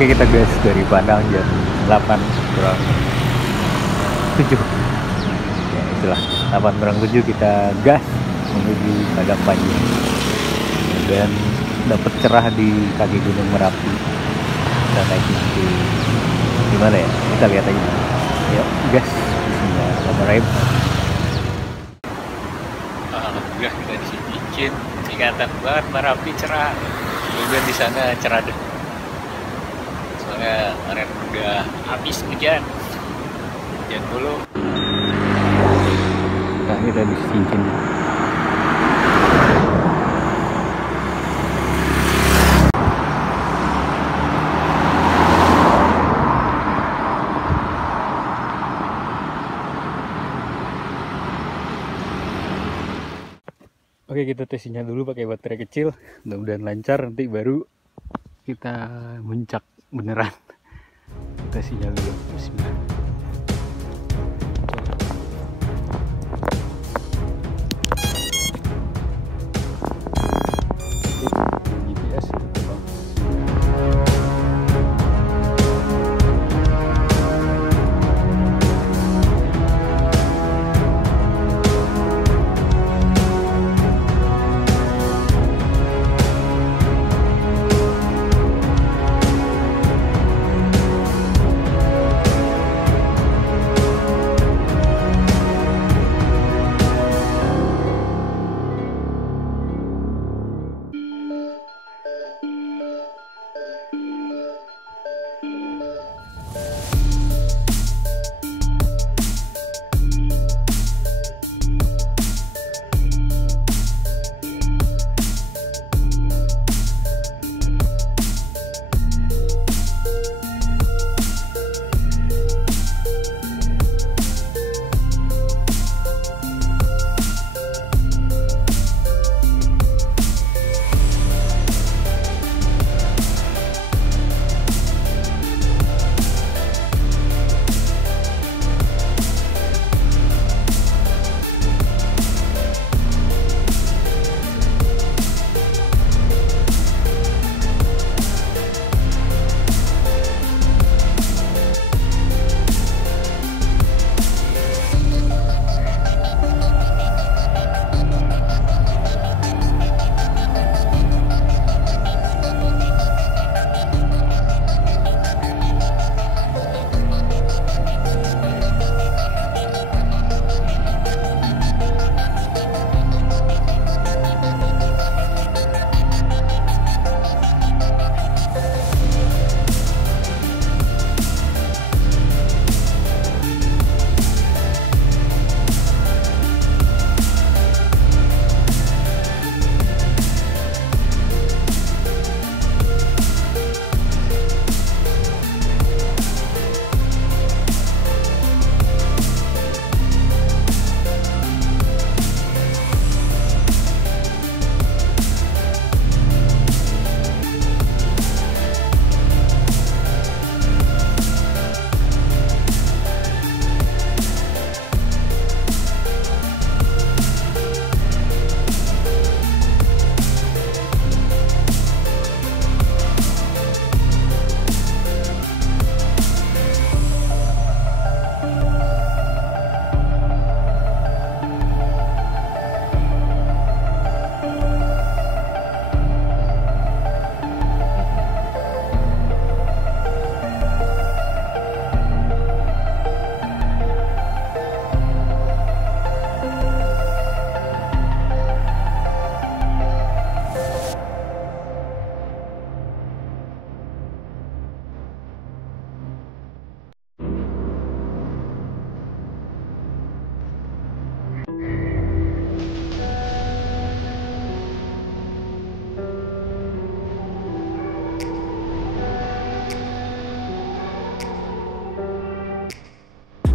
Oke, kita gas dari Padang jam 8 kurang 7. Ya itulah, 8 kurang 7 kita gas menuju Padang Panjang. Dan dapat cerah di kaki Gunung Marapi. Kita naik di gimana ya? Kita lihat aja. Yuk, gas. Bismillahirrahmanirrahim. Alhamdulillah kita di sini izin. Kelihatan banget Marapi cerah. Kemudian di sana cerah deh. Soalnya kemarin udah habis hujan dulu. Nah, kita di cincin. Oke, kita tes sinyal dulu pakai baterai kecil, mudah-mudahan lancar, nanti baru kita muncak beneran. Tes sinyal dulu, bismillah. GPS gitu bang.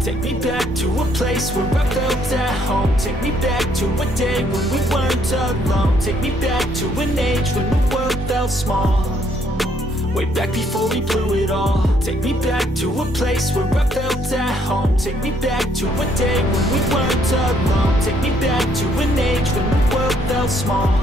Take me back to a place where I felt at home. Take me back to a day when we weren't alone. Take me back to an age when the world felt small. Way back before we blew it all. Take me back to a place where I felt at home. Take me back to a day when we weren't alone. Take me back to an age when the world felt small.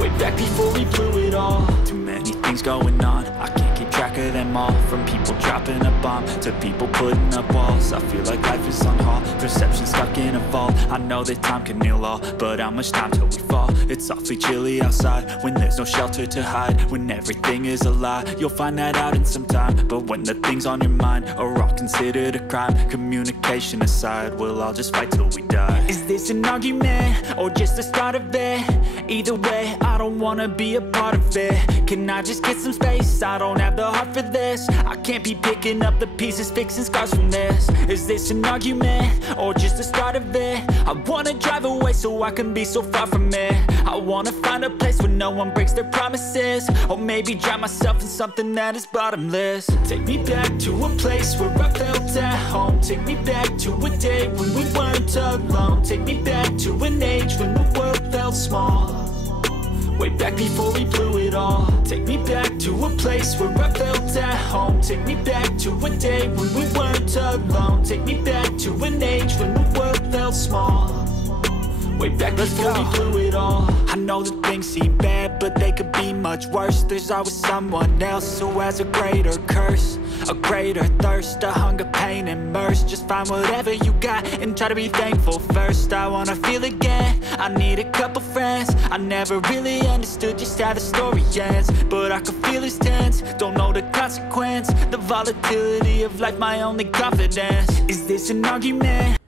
Way back before we blew it all. Too many many things going on, I can't keep track of them all. From people dropping a bomb to people putting up walls, I feel like life is on hold, perception stuck in a vault. I know that time can heal all, but how much time till we fall? It's awfully chilly outside when there's no shelter to hide. When everything is a lie, you'll find that out in some time. But when the things on your mind are all considered a crime, communication aside, we'll all just fight till we die. Is this an argument or just the start of it? Either way, I don't wanna be a part of it. Can I just get some space? I don't have the heart for this. I can't be picking up the pieces, fixing scars from this. Is this an argument or just the start of it? I wanna drive away so I can be so far from it. I wanna find a place where no one breaks their promises, or maybe drown myself in something that is bottomless. Take me back to a place where I felt at home. Take me back to a day when we weren't alone. Take me back to an age when the world felt small, way back before we blew it all. Take me back to a place where I felt at home. Take me back to a day when we weren't alone. Take me back to an age when the world felt small, way back before we blew it all. I know that things seem bad, but they could be much worse. There's always someone else who has a greater curse, a greater thirst, a hunger, pain, and mercy. Just find whatever you got and try to be thankful first. I wanna feel again, I need a couple friends. I never really understood just how the story ends, but I can feel it's tense, don't know the consequence. The volatility of life, my only confidence. Is this an argument